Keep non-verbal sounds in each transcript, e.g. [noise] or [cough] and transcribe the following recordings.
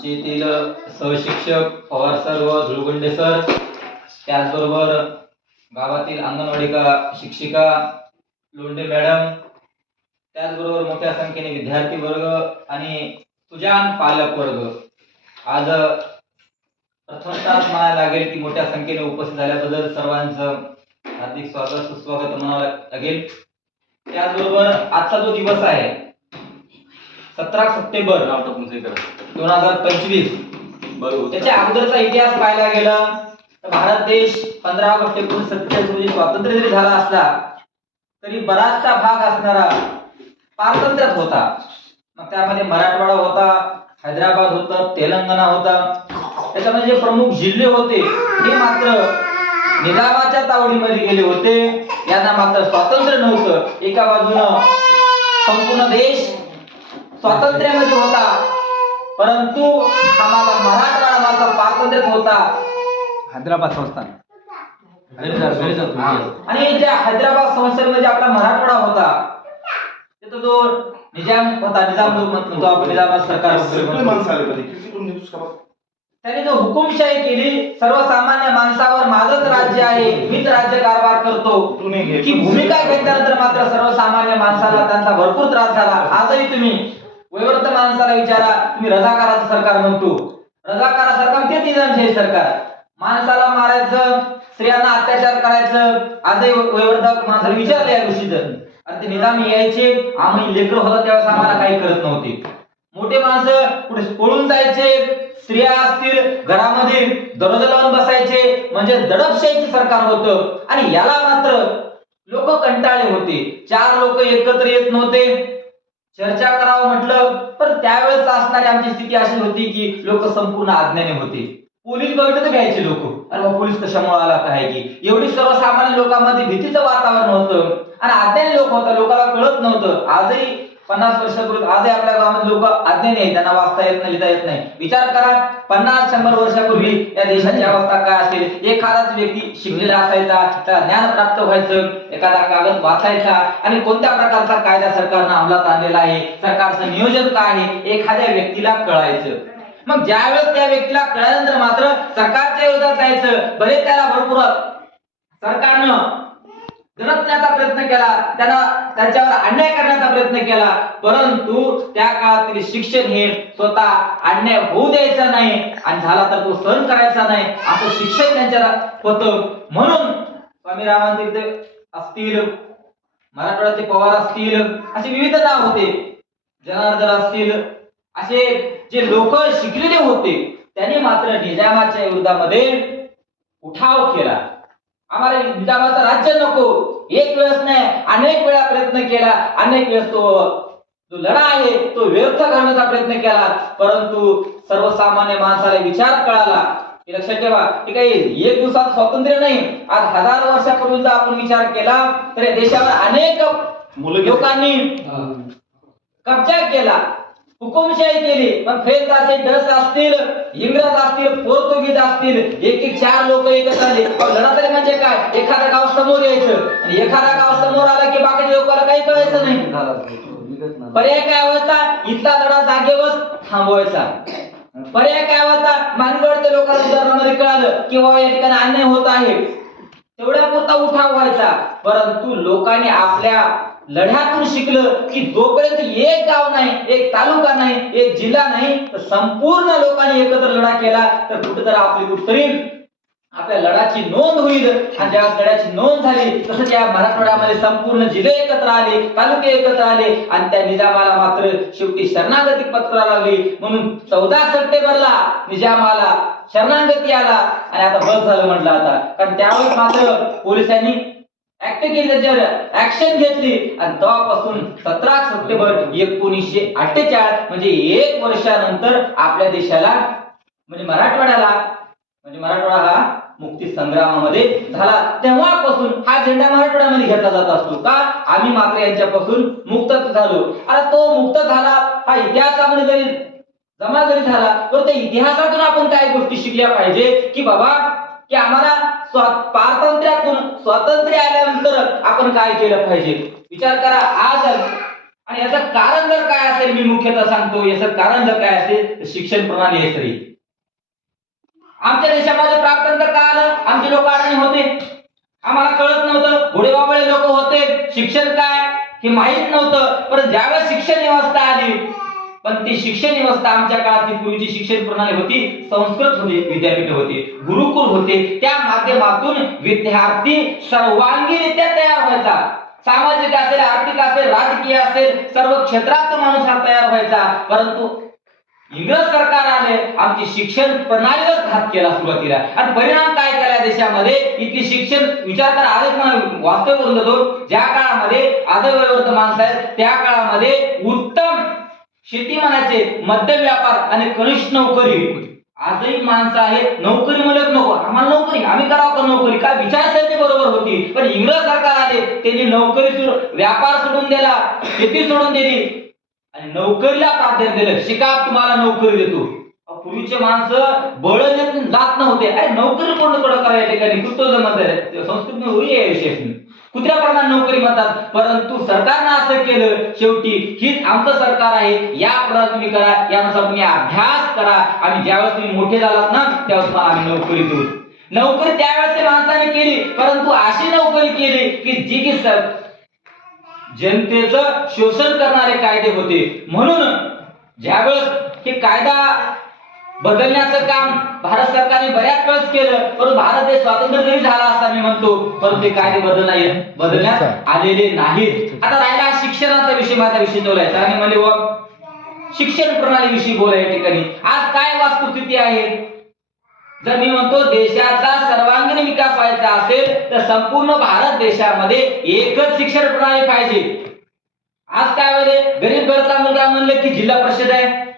आमचे येथील सहशिक्षक पवार सर व धुळगुंडे सर त्याचबरोबर गावातील अंगणवाडी का शिक्षिका लोंढे मॅडम त्याचबरोबर मोठ्या संख्येने विद्यार्थी वर्ग आणि सुजान पालक वर्ग. आज प्रथमतः म्हणायला लागेल की मोठ्या संख्येने उपस्थित झाल्याबद्दल सर्वांचं हार्दिक स्वागत सुस्वागत म्हणावं लागेल. त्याचबरोबर आजचा जो दिवस आहे सतरा सप्टेंबर दोन हजार पंचवीस. त्याच्या अगोदरचा इतिहास पाहायला गेला तर भारत देश पंधरा ऑगस्ट एकोणीसशे सत्तेचाळीस रोजी स्वातंत्र्य जरी झाला असला तरी बराचसा भाग असणारा पारतंत्र्यात होता. मग त्यामध्ये मराठवाडा होता हैदराबाद होतं तेलंगणा होता. त्याच्यामध्ये जे प्रमुख जिल्हे होते हे मात्र निजामाच्या तावडीमध्ये गेले होते. यांना मात्र स्वातंत्र्य नव्हतं. एका बाजूनं संपूर्ण देश स्वातंत्र्यामध्ये होता. परंतु आम्हाला मराठवाडा मात्र पारतंत्र्यात होता. हैदराबाद संस्थान. आणि ज्या हैदराबाद संस्थेमध्ये आपला मराठवाडा होता तिथं जो निजाम होता निजाम जो म्हणतो आपण निजामात सरकार. त्याने जो हुकुमशाही केली सर्वसामान्य माणसावर माझंच राज्य आहे मीच राज्य कारभार करतो. ही भूमिका घेतल्यानंतर मात्र सर्वसामान्य माणसाला त्यांचा भरपूर त्रास झाला. आजही तुम्ही वयोवृद्ध माणसाला विचारा तुम्ही रजाकाराचं सरकार म्हणतो. रजाकारा सरकार तेच निजामशाही सरकार. माणसाला मारायचं स्त्रियांना अत्याचार करायचं आजही वयोवृद्ध माणसाला विचारलं या गोष्टी गोष्टीचं. आणि ते निजामी यायचे आम्ही लेकर होता त्यावेळेस आम्हाला काही करत नव्हते. मोठे माणसं कुठे पळून जायचे स्त्रिया असतील घरामध्ये दरोजा लावून बसायचे म्हणजे दडपशाहीचे सरकार होतं. आणि याला मात्र लोक कंटाळले होते. चार लोक एकत्र येत नव्हते. चर्चा करावं म्हटलं पण त्यावेळेस असणारी आमची स्थिती अशी होती की लोक संपूर्ण आज्ञाने होते. पोलीस बघितलं तर घ्यायचे लोक. अरे बा पोलीस कशामुळे आला काय की? एवढी सर्वसामान्य लोकांमध्ये भीतीचं वातावरण होतं आणि अज्ञानी लोक होता लोकांना कळत नव्हतं. आजही पन्नास वर्षापूर्वी आजही आपल्या गावामध्ये लोक अज्ञानी आहेत त्यांना वाचता येत नाही लिहिता येत नाही. विचार करा पन्नास शंभर वर्षापूर्वी या देशाची अवस्था काय असेल? एखादाच व्यक्ती शिकलेला असायचा त्याला ज्ञान प्राप्त व्हायचं एखादा कागद वाचायचा आणि कोणत्या प्रकारचा कायदा सरकारनं अंमलात आणलेला आहे? सरकारचं नियोजन काय आहे? एखाद्या व्यक्तीला कळायचं. मग ज्यावेळेस त्या व्यक्तीला कळल्यानंतर मात्र सरकारच्या विरोधात जायचं बरेच त्याला भरपूर सरकारनं रचण्याचा प्रयत्न केला त्यांना त्यांच्यावर अन्याय करण्याचा प्रयत्न केला परंतु त्या काळातील शिक्षण हे स्वतः अन्याय होऊ द्यायचा नाही आणि झाला तर तो सहन करायचा नाही असं शिक्षण त्यांच्या होतं. म्हणून स्वामी रामांतीर्थ असतील मराठवाड्याचे पवार असतील असे विविध नाव होते. जनार्दन असतील असे जे लोक शिकलेले होते त्यांनी मात्र निजामाच्या विरोधामध्ये उठाव केला. आम्हाला निजामाचं राज्य नको. एक वेळेस नाही अनेक वेळा प्रयत्न केला अनेक वेळेस तो जो लढा आहे तो व्यर्थ करण्याचा प्रयत्न केला. परंतु सर्वसामान्य माणसाला विचार कळाला की लक्षात ठेवा की काही एक दिवसात स्वातंत्र्य नाही. आज हजार वर्षापूर्वी जर आपण विचार केला तर या देशावर अनेक लोकांनी कब्जा केला. हुकुमशाही केली. मग फ्रेंच असतील डच असतील इंग्रज असतील पोर्तुगीज असतील एक एक चार लोक एकत्र आले. लढा तरी म्हणजे काय? एखादा गाव समोर यायचं. आणि एखादा गाव समोर आला की बाकीच्या लोकांना काही कळायचं नाही. पर्याय काय व्हायचा इथला लढा जागेवर थांबवायचा. पर्याय काय व्हायचा मानगडच्या लोकांना उदाहरणामध्ये कळालं की बाबा या ठिकाणी अन्याय होत आहे. तेवढ्या पुरता उठाव व्हायचा. परंतु लोकांनी आपल्या लढ्यातून शिकलं की जोपर्यंत एक गाव नाही एक तालुका नाही एक जिल्हा नाही तर संपूर्ण लोकांनी एकत्र लढा केला तर कुठेतरी आपली कुठतरी आपल्या लढाची नोंद होईल. आणि ज्या लढ्याची नोंद झाली तसंच या मराठवाड्यामध्ये संपूर्ण जिल्हे एकत्र आले तालुके एकत्र आले आणि त्या निजामाला मात्र शेवटी शरणागती पत्र लावली. म्हणून चौदा सप्टेंबरला निजामाला शरणागती आला. आणि आता बस झालं म्हटलं आता. कारण त्यावेळेस मात्र पोलिसांनी ऍक्ट केलं जर ऍक्शन घेतली. आणि तेव्हापासून सतरा सप्टेंबर एकोणीसशे अठ्ठेचाळीस म्हणजे एक वर्षानंतर आपल्या देशाला म्हणजे मराठवाड्याला म्हणजे मराठवाडा हा मुक्ती संग्रामामध्ये झाला. तेव्हापासून हा झेंडा मराठवाड्यामध्ये घेतला जात असतो का? आम्ही मात्र यांच्यापासून मुक्त झालो. आता तो मुक्त झाला हा इतिहासामध्ये जरी जमा जरी झाला तर त्या इतिहासातून आपण काय गोष्टी शिकल्या पाहिजे की बाबा की आम्हाला पारतंत्र्यातून स्वातंत्र्य आल्यानंतर आपण काय केलं पाहिजे? विचार करा आज आणि याचं कारण जर काय असेल मी मुख्यतः सांगतो याचं कारण जर काय असेल तर शिक्षण प्रणाली आहे सरी आमच्या देशामध्ये प्राप्तांतर काय आलं? आमचे लोक अडाणी होते. आम्हाला कळत नव्हतं घोडेबाबळे लोक होते. शिक्षण काय? हे माहीत नव्हतं. पण ज्यावेळेस शिक्षण व्यवस्था आली पण ती शिक्षण व्यवस्था आमच्या काळात पूर्वीची शिक्षण प्रणाली होती संस्कृत होती विद्यापीठ होती गुरुकुल होते. त्या माध्यमातून विद्यार्थी सर्वांगीरित्या तयार व्हायचा. सामाजिक असेल आर्थिक असेल राजकीय असेल सर्व क्षेत्रात माणूस हा तयार व्हायचा. परंतु इंग्रज सरकार आले आमची शिक्षण प्रणालीवर घात केला सुरुवातीला. आणि परिणाम काय केला देशामध्ये? इथली शिक्षण विचार तर आजच पण वास्तव करून जातो ज्या काळामध्ये आदवयवर्त माणसं आहेत त्या काळामध्ये उत्तम शेती म्हणायचे मध्य व्यापार आणि कनिष्ठ नोकरी. आजही माणसं आहेत नोकरी म्हणत नको. आम्हाला नोकरी आम्ही करावं का नोकरी. काय विचारसरणी बरोबर होती. पण इंग्रज सरकार आले त्यांनी नोकरी सोडून व्यापार सोडून दिला शेती सोडून दिली. आणि नोकरीला प्राधान्य दिलं. शिका तुम्हाला नोकरी देतो. पूर्वीचे माणसं बळ देत जात नव्हते. अरे नोकरी कोण कोण करा या ठिकाणी. कुठं जमत संस्कृत होई या विषयाची कुत्र्याप्रमाणे नोकरी म्हणतात. परंतु सरकारनं असं केलं शेवटी हीच आमचं सरकार आहे. या प्रकार तुम्ही करा यानुसार तुम्ही अभ्यास करा. आणि ज्यावेळेस तुम्ही मोठे झालात ना त्यावेळेस मला आम्ही नोकरी देऊ. नोकरी त्यावेळेस माणसाने केली परंतु अशी नोकरी केली की जी की सर जनतेचं शोषण करणारे कायदे होते. म्हणून ज्यावेळेस हे कायदा बदलण्याचं काम भारत सरकारने बऱ्याच वेळेस केलं परंतु भारत देश स्वातंत्र्य जरी झाला असता मी म्हणतो. परंतु ते कायदे बदल नाही बदलण्यात आलेले नाहीत. आता राहिला शिक्षणाचा विषय माझा विषय बोलायचा आणि म्हणजे बुवा, शिक्षण प्रणाली विषयी बोलाय या ठिकाणी. आज काय वास्तुस्थिती आहे? जर मी म्हणतो देशाचा सर्वांगीण विकास व्हायचा असेल तर संपूर्ण भारत देशामध्ये एकच शिक्षण प्रणाली पाहिजे. आज काय वेळे गरीब घरातला मुलगा म्हणलं की जिल्हा परिषद आहे.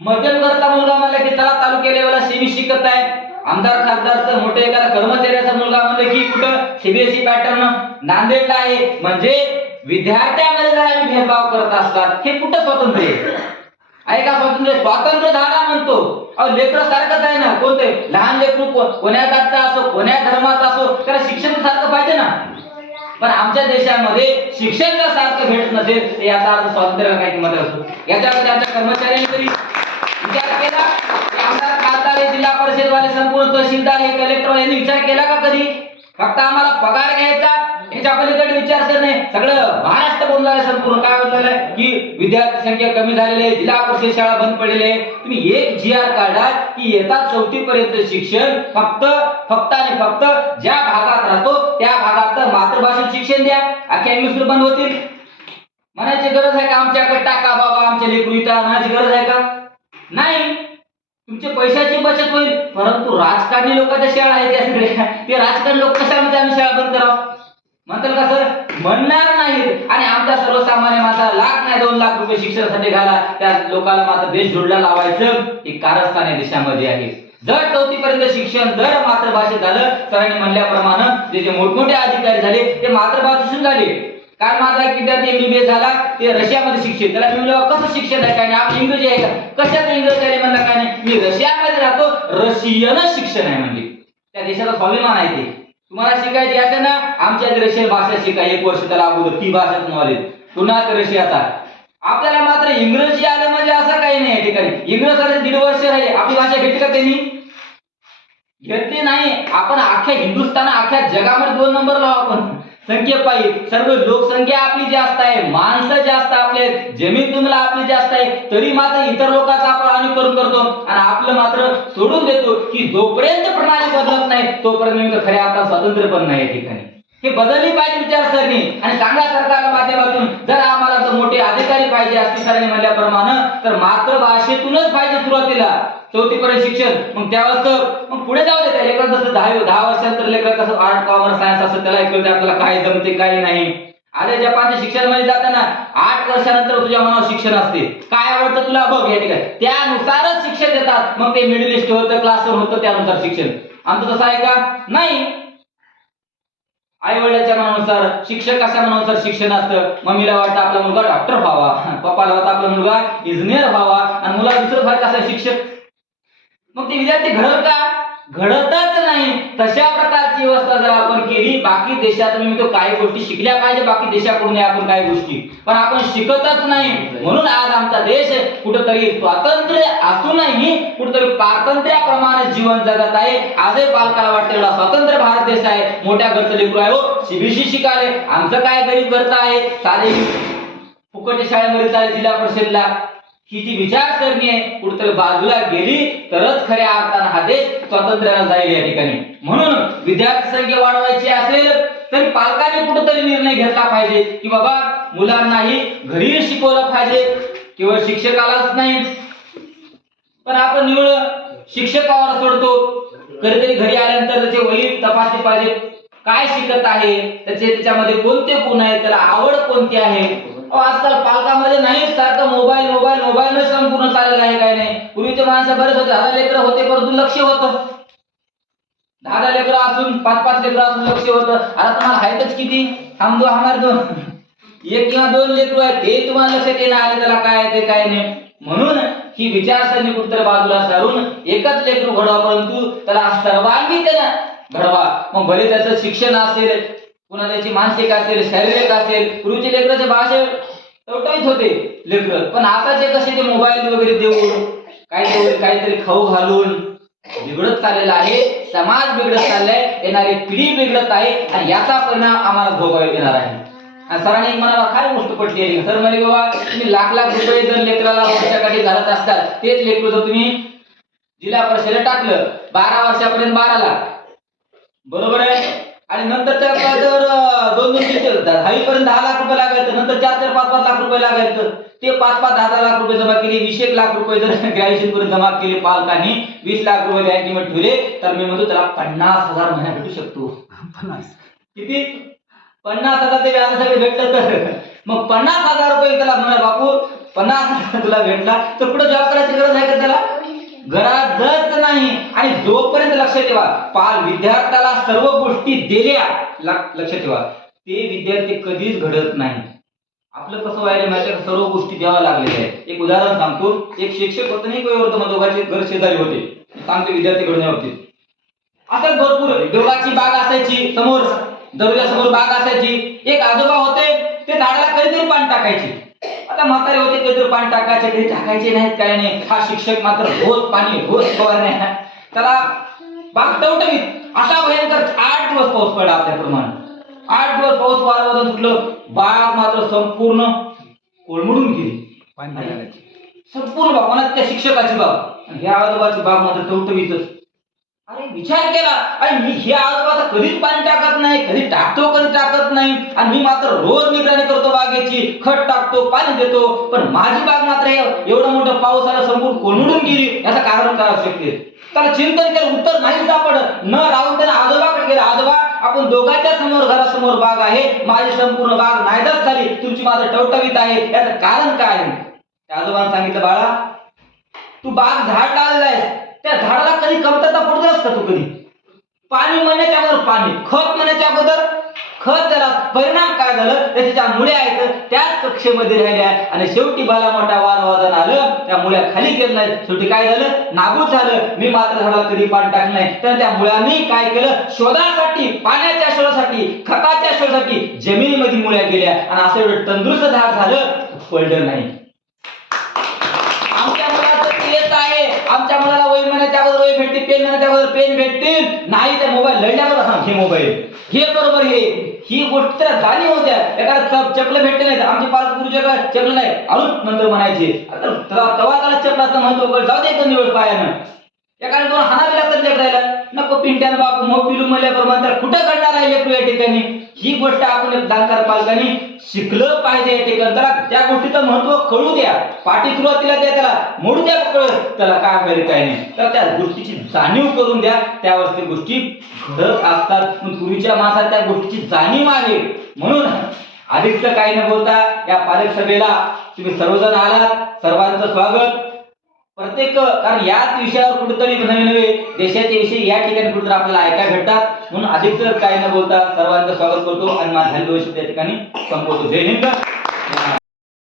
मध्यम घरातला मुलगा म्हणला की चला तालुक्या लेवलला सेमी शिकत आहे. आमदार खासदारचं मोठे एखादा कर्मचाऱ्याचा मुलगा म्हणलं की कुठं सीबीएसई पॅटर्न नांदेडला आहे. म्हणजे विद्यार्थ्यामध्ये जरा भेदभाव करत असतात. हे कुठं स्वातंत्र्य आहे? का स्वातंत्र्य? स्वातंत्र्य झाला म्हणतो. अहो सारखंच आहे ना. कोणते? लहान लेकरू कोण्या जातचा असो कोण्या धर्माचा असो त्याला शिक्षण सारखं पाहिजे ना. पण आमच्या देशामध्ये शिक्षण जर सारखं भेटत नसेल तर याचा अर्थ स्वातंत्र्याला काय मध्ये असतो याच्यावर आमच्या कर्मचाऱ्यांनी तरी केला आमदार खासदार हे जिल्हा संपूर्ण तहसीलदार हे कलेक्टर यांनी विचार केला का कधी? फक्त आम्हाला पगार घ्यायचा पलीकडे विचार नाही. सगळं महाराष्ट्र झालं संपूर्ण काय झालंय? की विद्यार्थी संख्या कमी झालेली आहे जिल्हा परिषद शाळा बंद पडलेली आहे. तुम्ही एक जी आर काढा की येतात चौथी पर्यंत शिक्षण फक्त फक्त आणि फक्त ज्या भागात राहतो त्या भागात मातृभाषेत शिक्षण द्या. अख्या इंग्लिश बंद होतील. म्हणायची गरज आहे का आमच्याकडे? टाका बाबा आमच्या लेकरू इथं गरज आहे का? नाही. तुमच्या पैशाची बचत होईल. परंतु राजकारणी लोकांच्या शाळा आहेत त्या सगळ्या. ते राजकारणी लोक कशामध्ये आम्ही शाळा बंद करावं? म्हणतात का सर म्हणणार नाहीत आणि आमच्या सर्वसामान्य माझा लाख नाही दोन लाख रुपये शिक्षणासाठी घाला. त्या लोकांना मात्र देश जोडला लावायचं. हे कारस्थान या देशामध्ये आहे. जर चौथी पर्यंत शिक्षण जर मातृभाषेत झालं सरांनी म्हणल्याप्रमाणे जे जे मोठमोठे अधिकारी झाले ते मातृभाषेतून झाले. कारण माझा विद्यार्थी एमबीबीएस झाला ते रशियामध्ये शिक्षित. त्याला मी म्हणलं कसं शिक्षण आहे? काय नाही आपली इंग्रजी आहे का? कशात इंग्रजी आहे? म्हणलं काय नाही. मी रशियामध्ये राहतो रशियनच शिक्षण आहे म्हणजे. त्या देशाचा स्वाभिमान आहे ते. तुम्हाला शिकायचे असेल ना आमच्या रशियन भाषा शिका. एक वर्ष त्याला अगोदर ती भाषा नॉलेज पुन्हा रशियाचा. आपल्याला मात्र इंग्रजी आलं म्हणजे असं काही नाही या ठिकाणी. इंग्रज आले दीड वर्ष राहिले. आपली भाषा घेतली का त्यांनी? घेतली नाही. आपण अख्ख्या हिंदुस्थान अख्ख्या जगामध्ये दोन नंबरला लावू आपण. संख्येपायी सर्व लोकसंख्या आपली जास्त आहे माणसं जास्त आपले आहेत, जमीन तुमला आपली जास्त आहे तरी मात्र इतर लोकांचा आपण अनुकरण करतो. आणि आपलं मात्र सोडून देतो की जोपर्यंत प्रणाली बदलत नाही तोपर्यंत खऱ्या आता स्वातंत्र्य पण नाही या ठिकाणी. हे बदलली पाहिजे विचारसरणी. आणि चांगल्या सरकारच्या माध्यमातून जर आम्हाला जर मोठे अधिकारी पाहिजे असतील सरांनी म्हणल्याप्रमाणे तर मातृभाषेतूनच पाहिजे सुरुवातीला. चौथी पर्यंत शिक्षण मग त्यावेळेस तर मग पुढे जाऊ दे त्या जसं दहा दहा वर्षानंतर लेकर कसं आर्ट कॉमर्स सायन्स असं त्याला कळते आपल्याला काय जमते काय नाही. अरे जपानच्या शिक्षणामध्ये जाताना आठ वर्षानंतर तुझ्या मनावर शिक्षण असते. काय आवडतं तुला? बघ या ठिकाणी. त्यानुसारच शिक्षण देतात. मग ते मिडल इस्ट होतं क्लासवर होतं त्यानुसार शिक्षण. आमचं तसं आहे का? नाही. आई वडिलाच्या मनानुसार शिक्षक अशा मनानुसार शिक्षण असतं. मम्मीला वाटतं आपला मुलगा डॉक्टर व्हावा. पप्पाला वाटतं आपला मुलगा इंजिनियर व्हावा. आणि मुला दुसरं व्हायचं कसं शिक्षक? मग ते विद्यार्थी घडल का? घडतच नाही. तशा प्रकारची व्यवस्था जर आपण केली बाकी देशात मी तो काही गोष्टी शिकल्या पाहिजे बाकी देशाकडून आपण काही गोष्टी. पण आपण शिकतच नाही. म्हणून आज आमचा देश कुठंतरी स्वातंत्र्य असूनही कुठंतरी पारतंत्र्याप्रमाणे जीवन जगत आहे. आजही पालकाला वाटतं एवढा स्वतंत्र भारत देश आहे. मोठ्या घरचं लेकरू आहे हो. सीबीसी शिकाले. आमचं काय गरीब घरचं आहे? साधे फुकटच्या शाळेमध्ये चालेल जिल्हा परिषदला. ही जी विचारसरणी आहे कुठेतरी बाजूला गेली तरच खऱ्या अर्थानं हा देश स्वातंत्र्याला जाईल या ठिकाणी. म्हणून विद्यार्थी संख्या वाढवायची असेल तर पालकांनी कुठेतरी निर्णय घेतला पाहिजे की बाबा मुलांनाही घरी शिकवलं पाहिजे केवळ शिक्षकालाच नाही. पण आपण निवड शिक्षकावर सोडतो. कधीतरी घरी आल्यानंतर त्याचे वही तपासले पाहिजे काय शिकत आहे त्याचे त्याच्यामध्ये कोणते गुण आहेत त्याला आवड कोणती आहे? आजकाल पालकामध्ये नाही सारखं मोबाईल मोबाईल मोबाईल न संपूर्ण चाललेलं आहे काय नाही. पूर्वीचे माणसं बरेच होते दहा लेकर होते परंतु लक्ष होतं. दहा दहा लेकरं असून पाच पाच लेकर असून लक्ष होतं. आता तुम्हाला आहेतच किती? थांबतो हमार दोन. एक किंवा दोन लेकरं आहेत ते तुम्हाला लक्षात येणं आले त्याला काय आहे ते काय नाही. म्हणून ही विचारसरणी कुठतरी बाजूला सारून एकच लेकरू घडवा परंतु त्याला सर्वांगी त्यानं घडवा. मग भले त्याचं शिक्षण असेल पुन्हा त्याची मानसिक असेल शारीरिक असेल पूर्वीचे लेकराचे भाषे टवटवीत होते लेकर. पण आताचे कसे ते मोबाईल वगैरे देऊन काही देऊन काहीतरी खाऊ घालून बिघडत चाललेला आहे समाज बिघडत चाललाय येणारी पिढी बिघडत आहे आणि याचा परिणाम आम्हाला भोगावे येणार आहे. आणि सरांनी मनाला मला काय गोष्ट पटली आहे? सर म्हणे बाबा तुम्ही लाख लाख रुपये जर लेकराला वर्षाकाठी घालत असतात तेच लेकरू जर तुम्ही जिल्हा परिषदेला टाकलं बारा वर्षापर्यंत बारा लाख बरोबर आहे? आणि नंतर त्या जर दोन दोन शिक्षक दहावीपर्यंत दहा लाख रुपये लागायचं नंतर चार चार पाच पाच लाख रुपये लागायचं. ते पाच पाच दहा दहा लाख रुपये जमा केले वीस एक लाख रुपये जर [laughs] ग्रॅज्युएशन पर्यंत जमा केले पालकांनी वीस लाख रुपये बँकेमध्ये ठेवले तर मी म्हणतो त्याला पन्नास हजार महिना भेटू शकतो. पन्नास. किती? पन्नास हजार ते व्याज सगळे भेटलं तर. मग पन्नास हजार रुपये त्याला म्हणा बापू पन्नास हजार तुला भेटला तर पुढे जॉब करायची गरज आहे का त्याला? गरजच नाही आणि जोपर्यंत लक्षात ठेवा पाल विद्यार्थ्याला सर्व गोष्टी दिल्या लक्ष लक्षात ठेवा. ते विद्यार्थी कधीच घडत नाही. आपलं कसं व्हायला माहिती सर्व गोष्टी द्याव्या लागलेल्या आहेत. एक उदाहरण सांगतो. एक शिक्षक होते नाही वर्तमान दोघांचे घर शेजारी होते. सांगतो विद्यार्थी घडण्याबाबतीत असं भरपूर देवळाची बाग असायची. समोर दरोजा समोर बाग असायची. एक आजोबा होते ते झाडाला कधीतरी पाणी टाकायचे. आता म्हातारे होते कधीतरी पाणी टाकायचे कधी टाकायचे नाहीत काय नाही. हा शिक्षक मात्र रोज पाणी रोज फवारण्या त्याला बाग टवटवीत असा भयंकर आठ दिवस पाऊस पडला आपल्याप्रमाणे आठ दिवस पाऊस वारं सुटलं बाग मात्र संपूर्ण कोळमडून गेली. पाणी संपूर्ण बाग कोणाच त्या शिक्षकाची बाग. आणि ह्या आजोबाची बाग मात्र टवटवीतच अरे विचार केला. आणि मी हे आजोबा तर कधीच पाणी टाकत नाही कधी टाकतो कधी टाकत नाही. आणि मी मात्र रोज निगराणी करतो बागेची. खत टाकतो पाणी देतो. पण माझी बाग मात्र एवढा एवढं मोठं पाऊस आला संपूर्ण कोलमडून गेली. याचं कारण काय असू शकते? त्याला चिंतन केलं उत्तर नाही सापडत. न राहून त्याने आजोबाकडे गेला. आजोबा आपण दोघांच्या समोर घरासमोर बाग आहे. माझी संपूर्ण बाग नायदाच झाली. तुमची मात्र टवटवीत आहे. याचं कारण काय आहे? त्या आजोबाने सांगितलं बाळा तू बाग झाड लावलेला आहेस. त्या झाडाला कधी कमतरता पडू दिलास का तू कधी? पाणी म्हणण्याच्या अगोदर पाणी खत म्हणण्याच्या अगोदर? खत त्याला परिणाम काय झालं? त्याच्या ज्या मुळ्या आहेत त्याच कक्षेमध्ये राहिल्या आणि शेवटी बाला मोठा वाद वादन आलं त्या मुळ्या खाली गेल्या नाही. शेवटी काय झालं? नाबूद झालं. मी मात्र झाडाला कधी पाणी टाकलं नाही. तर त्या मुळ्यांनी काय केलं? शोधासाठी पाण्याच्या शोधासाठी खताच्या शोधासाठी जमिनीमध्ये मुळ्या गेल्या. आणि असं एवढं तंदुरुस्त झाड झालं पडलं नाही. आमच्या मुलाचं तेच आहे. आमच्या मुलाला त्याबरोबर वही भेटते पेन नाही त्याबरोबर पेन भेटतील नाही त्या मोबाईल लढल्यावर सांग हे मोबाईल. हे बरोबर हे. ही गोष्ट त्या जाणीव होत्या. एखादा चपल भेटले नाही आमचे पालक गुरुचे का चपलं नाही. अजून नंतर म्हणायचे. आता तवा त्याला चपलाचं महत्त्व जाऊ दे एक निवड पायानं. एखाद्या दोन हाना लागतात लेकरायला. नको पिंट्यानं बाप मग पिलू म्हणल्या बरोबर तर कुठं करणार आहे लेकरू या ठिकाणी? ही गोष्ट आपण दानकार पालकांनी शिकलं पाहिजे ते करताना त्याला त्या गोष्टीचं महत्त्व कळू द्या. पाठी सुरुवातीला द्या त्याला. मोडू द्या कळत त्याला काय वगैरे काय नाही. तर त्या गोष्टीची जाणीव करून द्या. त्यावर त्या गोष्टी घडत असतात. पण पूर्वीच्या माणसात त्या गोष्टीची जाणीव आहे. म्हणून अधिकचं काही न बोलता या पालक सभेला तुम्ही सर्वजण आलात. सर्वांचं स्वागत. प्रत्येक कारण याच विषयावर कुठेतरी नवे नवे देशाचे विषय या ठिकाणी कुठेतरी आपल्याला ऐकायला भेटतात. म्हणून अधिकच काही न बोलता सर्वांचं स्वागत करतो आणि माझा झालेला त्या ठिकाणी संपवतो. जय हिंद.